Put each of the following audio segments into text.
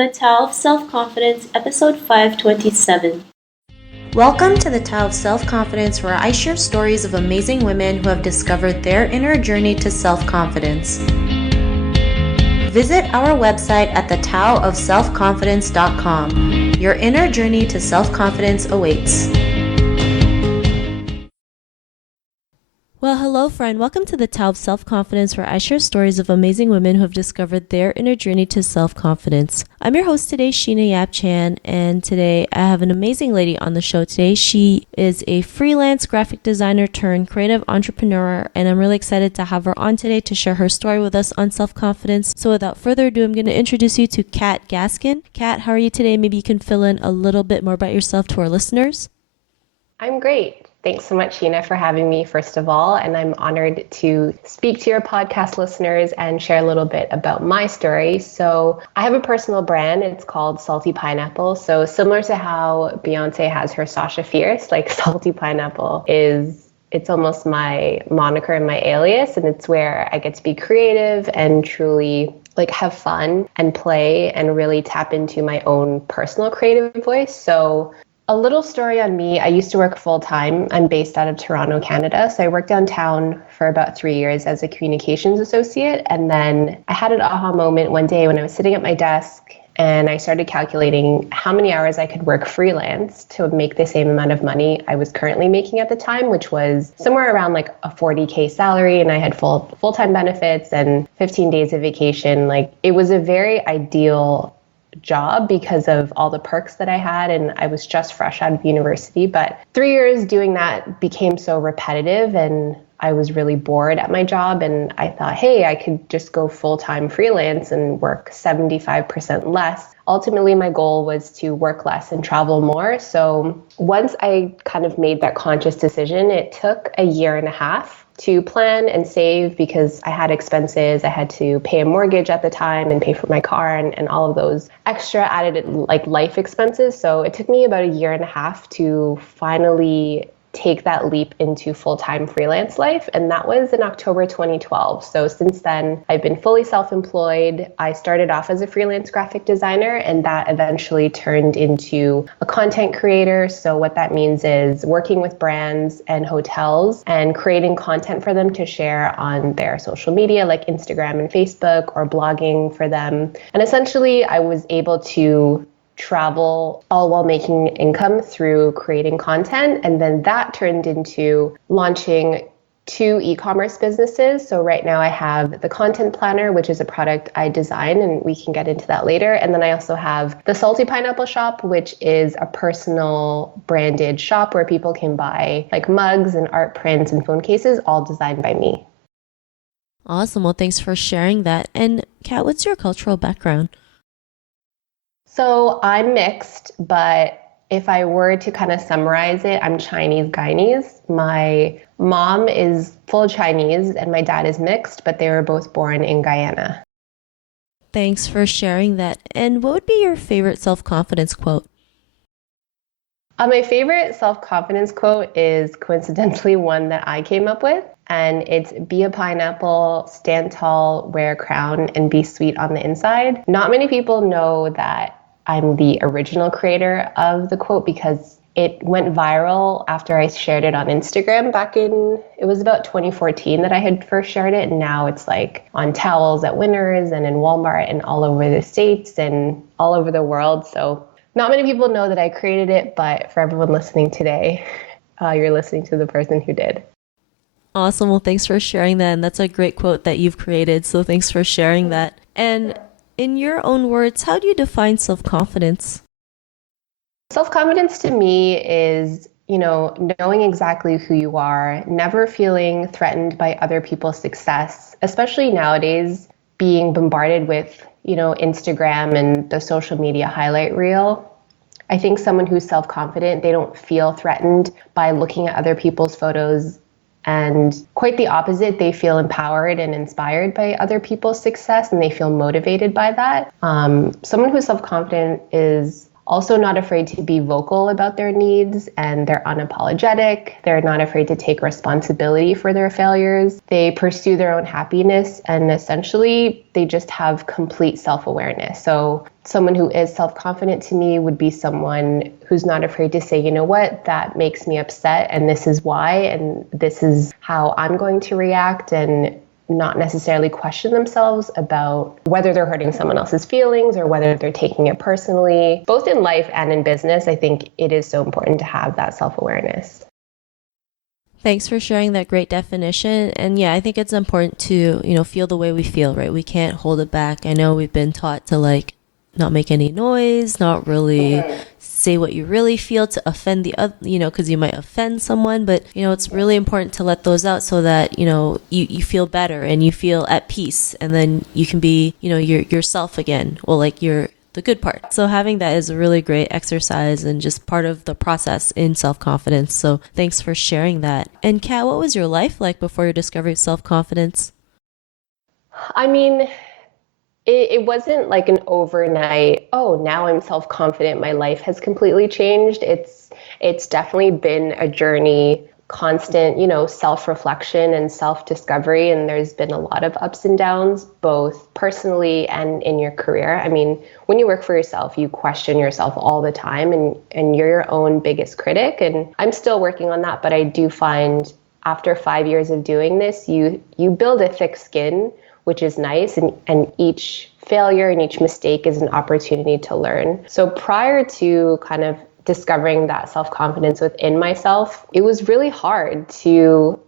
The Tao of Self-Confidence, Episode 527. Welcome to the Tao of Self-Confidence, where I share stories of amazing women who have discovered their inner journey to self-confidence. Visit our website at thetaoofselfconfidence.com. Your inner journey to self-confidence awaits. Well, hello, friend. Welcome to the Tao of Self-Confidence, where I share stories of amazing women who have discovered their inner journey to self-confidence. I'm your host today, Sheena Yap Chan, and today I have an amazing lady on the show today. She is a freelance graphic designer turned creative entrepreneur, and I'm really excited to have her on today to share her story with us on self-confidence. So without further ado, I'm going to introduce you to Kat Gaskin. Kat, how are you today? Maybe you can fill in a little bit more about yourself to our listeners. I'm great. Thanks so much, Sheena, for having me, first of all. And I'm honored to speak to your podcast listeners and share a little bit about my story. So I have a personal brand. It's called Salty Pineapple. So similar to how Beyonce has her Sasha Fierce, like Salty Pineapple it's almost my moniker and my alias. And it's where I get to be creative and truly have fun and play and really tap into my own personal creative voice. So a little story on me. I used to work full-time. I'm based out of Toronto, Canada. So I worked downtown for about 3 years as a communications associate. And then I had an aha moment one day when I was sitting at my desk and I started calculating how many hours I could work freelance to make the same amount of money I was currently making at the time, which was somewhere around a 40K salary. And I had full-time benefits and 15 days of vacation. It was a very ideal job because of all the perks that I had, and I was just fresh out of university. But 3 years doing that became so repetitive and I was really bored at my job, and I thought, hey, I could just go full-time freelance and work 75% less. Ultimately, my goal was to work less and travel more. So once I kind of made that conscious decision, it took a year and a half to plan and save because I had expenses. I had to pay a mortgage at the time and pay for my car and all of those extra added life expenses. So it took me about a year and a half to finally take that leap into full-time freelance life. And that was in October 2012. So since then, I've been fully self-employed. I started off as a freelance graphic designer, and that eventually turned into a content creator. So what that means is working with brands and hotels and creating content for them to share on their social media, like Instagram and Facebook, or blogging for them. And essentially, I was able to travel all while making income through creating content. And then that turned into launching 2 e-commerce businesses. So right now I have the Content Planner, which is a product I design, and we can get into that later. And then I also have the Salty Pineapple Shop, which is a personal branded shop where people can buy mugs and art prints and phone cases, all designed by me. Awesome. Well, thanks for sharing that. And Kat, what's your cultural background? So I'm mixed, but if I were to kind of summarize it, I'm Chinese Guyanese. My mom is full Chinese and my dad is mixed, but they were both born in Guyana. Thanks for sharing that. And what would be your favorite self-confidence quote? My favorite self-confidence quote is coincidentally one that I came up with. And it's be a pineapple, stand tall, wear a crown, and be sweet on the inside. Not many people know that I'm the original creator of the quote because it went viral after I shared it on Instagram it was about 2014 that I had first shared it. And now it's on towels at Winners and in Walmart and all over the States and all over the world. So not many people know that I created it, but for everyone listening today, you're listening to the person who did. Awesome. Well, thanks for sharing that. And that's a great quote that you've created. So thanks for sharing that. And in your own words, how do you define self-confidence? Self-confidence to me is, knowing exactly who you are, never feeling threatened by other people's success, especially nowadays being bombarded with, Instagram and the social media highlight reel. I think someone who's self-confident, they don't feel threatened by looking at other people's photos. And quite the opposite, they feel empowered and inspired by other people's success and they feel motivated by that. Someone who's self-confident is also not afraid to be vocal about their needs, and they're unapologetic. They're not afraid to take responsibility for their failures. They pursue their own happiness, and essentially they just have complete self-awareness. So someone who is self-confident to me would be someone who's not afraid to say, you know what, that makes me upset, and this is why, and this is how I'm going to react, and not necessarily question themselves about whether they're hurting someone else's feelings or whether they're taking it personally. Both in life and in business, I think it is so important to have that self-awareness. Thanks for sharing that great definition. And yeah, I think it's important to, feel the way we feel, right? We can't hold it back. I know we've been taught to not make any noise, not really say what you really feel to offend the other, because you might offend someone. But, it's really important to let those out so that, you feel better and you feel at peace. And then you can be, yourself again. Well, you're the good part. So having that is a really great exercise and just part of the process in self-confidence. So thanks for sharing that. And Kat, what was your life like before you discovered self-confidence? I mean, it wasn't like an overnight, oh, now I'm self-confident, my life has completely changed. It's definitely been a journey, constant, self-reflection and self-discovery. And there's been a lot of ups and downs, both personally and in your career. I mean, when you work for yourself, you question yourself all the time, and you're your own biggest critic. And I'm still working on that, but I do find after 5 years of doing this, you build a thick skin, which is nice. And each failure and each mistake is an opportunity to learn. So prior to kind of discovering that self-confidence within myself, it was really hard to,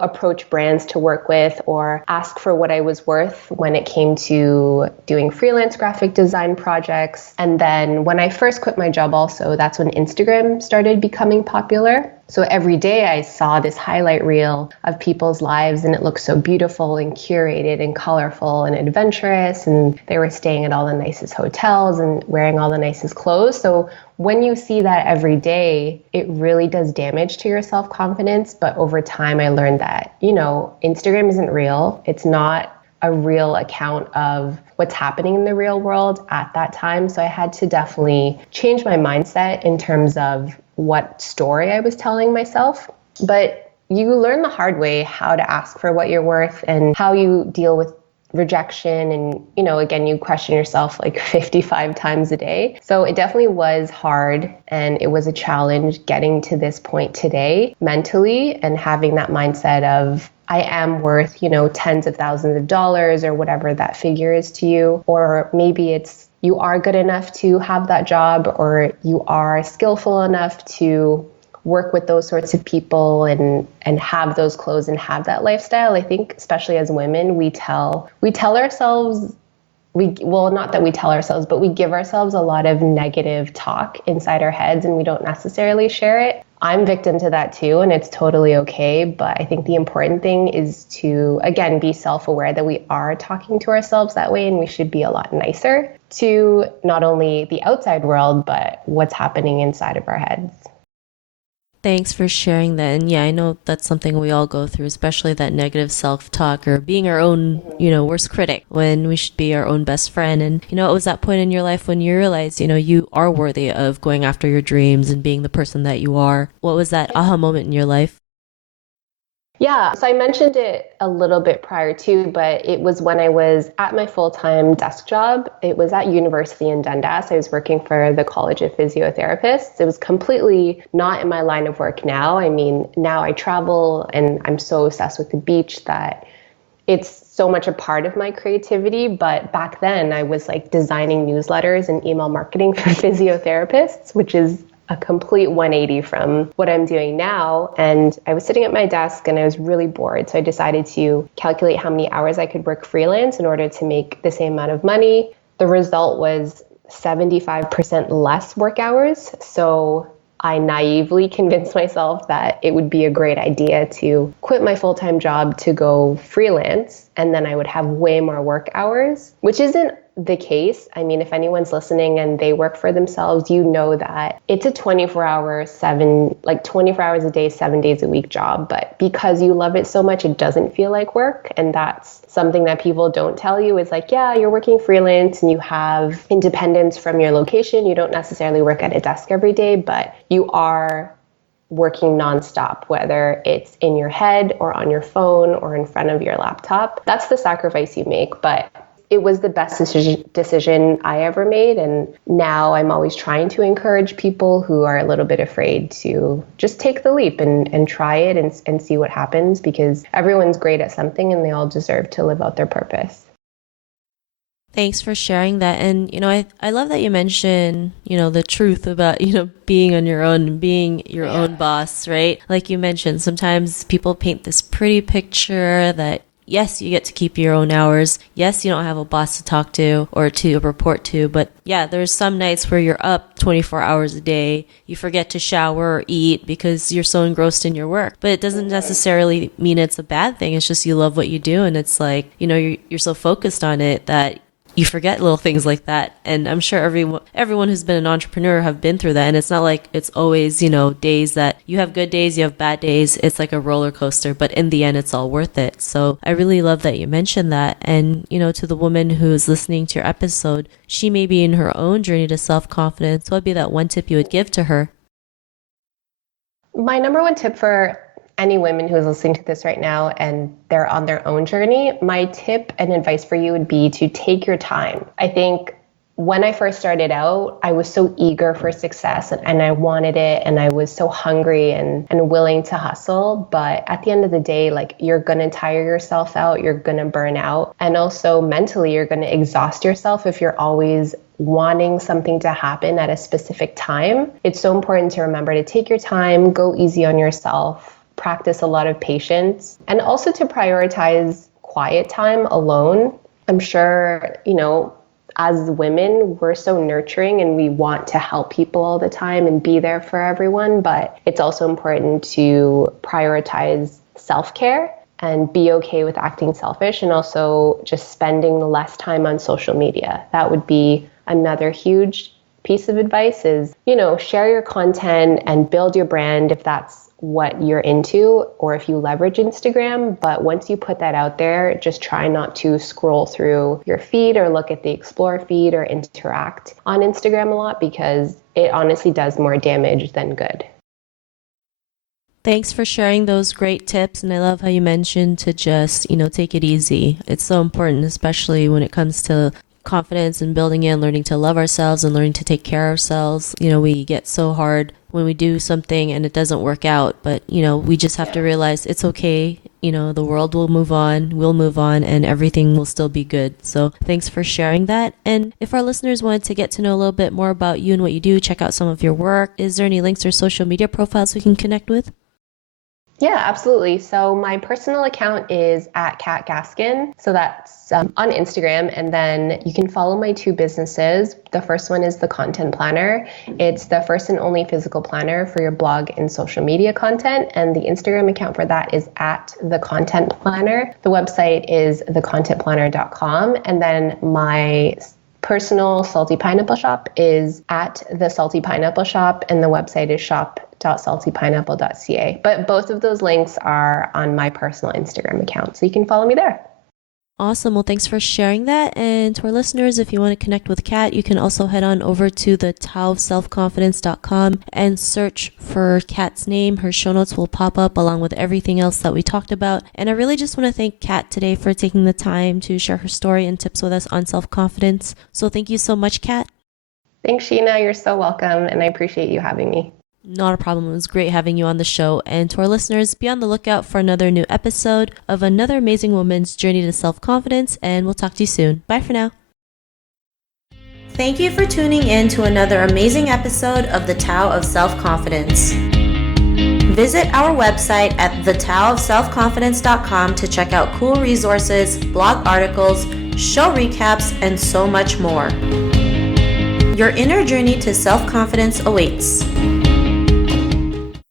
approach brands to work with or ask for what I was worth when it came to doing freelance graphic design projects. And then when I first quit my job also, that's when Instagram started becoming popular. So every day I saw this highlight reel of people's lives, and it looked so beautiful and curated and colorful and adventurous. And they were staying at all the nicest hotels and wearing all the nicest clothes. So when you see that every day, it really does damage to your self-confidence. But over time, I learned that, Instagram isn't real. It's not a real account of what's happening in the real world at that time. So I had to definitely change my mindset in terms of what story I was telling myself. But you learn the hard way how to ask for what you're worth and how you deal with rejection. And, again, you question yourself 55 times a day. So it definitely was hard, and it was a challenge getting to this point today mentally and having that mindset of I am worth, tens of thousands of dollars or whatever that figure is to you. Or maybe it's you are good enough to have that job, or you are skillful enough to work with those sorts of people and have those clothes and have that lifestyle. I think especially as women, we tell ourselves, not that we tell ourselves, but we give ourselves a lot of negative talk inside our heads, and we don't necessarily share it. I'm victim to that too, and it's totally okay. But I think the important thing is to, again, be self-aware that we are talking to ourselves that way, and we should be a lot nicer to not only the outside world, but what's happening inside of our heads. Thanks for sharing that. And yeah, I know that's something we all go through, especially that negative self-talk or being our own, worst critic when we should be our own best friend. And, it was that point in your life when you realized, you are worthy of going after your dreams and being the person that you are. What was that aha moment in your life? Yeah, so I mentioned it a little bit prior to, but it was when I was at my full-time desk job. It was at university in Dundas. I was working for the College of Physiotherapists. It was completely not in my line of work now. I mean, now I travel and I'm so obsessed with the beach that it's so much a part of my creativity. But back then I was designing newsletters and email marketing for physiotherapists, which is a complete 180 from what I'm doing now. And I was sitting at my desk and I was really bored. So I decided to calculate how many hours I could work freelance in order to make the same amount of money. The result was 75% less work hours. So I naively convinced myself that it would be a great idea to quit my full-time job to go freelance, and then I would have way more work hours, which isn't the case. I mean, if anyone's listening and they work for themselves, you know that it's a 24 hours a day, 7 days a week job. But because you love it so much, it doesn't feel like work. And that's something that people don't tell you is like, yeah, you're working freelance and you have independence from your location. You don't necessarily work at a desk every day, but you are working nonstop, whether it's in your head or on your phone or in front of your laptop. That's the sacrifice you make, but it was the best decision I ever made. And now I'm always trying to encourage people who are a little bit afraid to just take the leap and try it and see what happens, because everyone's great at something and they all deserve to live out their purpose. Thanks for sharing that. And, I love that you mentioned, the truth about, being on your own and being your own boss, right? Like you mentioned, sometimes people paint this pretty picture that, yes, you get to keep your own hours. Yes, you don't have a boss to talk to or to report to. But yeah, there's some nights where you're up 24 hours a day. You forget to shower or eat because you're so engrossed in your work. But it doesn't necessarily mean it's a bad thing. It's just you love what you do. And it's like, you're so focused on it that you forget little things like that. And I'm sure everyone who's been an entrepreneur have been through that. And it's not like it's always, days that you have good days, you have bad days. It's like a roller coaster, but in the end, it's all worth it. So I really love that you mentioned that. And, to the woman who's listening to your episode, she may be in her own journey to self-confidence. What would be that one tip you would give to her? My number one tip for any women who is listening to this right now and they're on their own journey, my tip and advice for you would be to take your time. I think when I first started out, I was so eager for success and I wanted it and I was so hungry and willing to hustle. But at the end of the day, like, you're going to tire yourself out, you're going to burn out. And also mentally, you're going to exhaust yourself if you're always wanting something to happen at a specific time. It's so important to remember to take your time, go easy on yourself, practice a lot of patience, and also to prioritize quiet time alone. I'm sure, as women, we're so nurturing and we want to help people all the time and be there for everyone, but it's also important to prioritize self-care and be okay with acting selfish, and also just spending less time on social media. That would be another huge piece of advice is, share your content and build your brand if that's what you're into, or if you leverage Instagram. But once you put that out there, just try not to scroll through your feed or look at the explore feed or interact on Instagram a lot, because it honestly does more damage than good. Thanks for sharing those great tips. And I love how you mentioned to just, take it easy. It's so important, especially when it comes to confidence and building it and learning to love ourselves and learning to take care of ourselves. We get so hard when we do something and it doesn't work out, but we just have to realize it's okay. The world will move on, we'll move on, and everything will still be good. So thanks for sharing that. And if our listeners wanted to get to know a little bit more about you and what you do, check out some of your work, is there any links or social media profiles we can connect with? Yeah, absolutely. So my personal account is at Kat Gaskin. So that's on Instagram. And then you can follow my two businesses. The first one is the Content Planner. It's the first and only physical planner for your blog and social media content. And the Instagram account for that is at the Content Planner. The website is thecontentplanner.com. And then my personal Salty Pineapple Shop is at the Salty Pineapple Shop, and the website is shop.saltypineapple.ca. But both of those links are on my personal Instagram account, so you can follow me there. Awesome. Well, thanks for sharing that. And to our listeners, if you want to connect with Kat, you can also head on over to the taoofselfconfidence.com and search for Kat's name. Her show notes will pop up along with everything else that we talked about. And I really just want to thank Kat today for taking the time to share her story and tips with us on self-confidence. So thank you so much, Kat. Thanks, Sheena. You're so welcome, and I appreciate you having me. Not a problem. It was great having you on the show. And to our listeners, be on the lookout for another new episode of another amazing woman's journey to self-confidence, and we'll talk to you soon. Bye for now. Thank you for tuning in to another amazing episode of The Tao of Self-Confidence. Visit our website at thetaoofselfconfidence.com to check out cool resources, blog articles, show recaps, and so much more. Your inner journey to self-confidence awaits.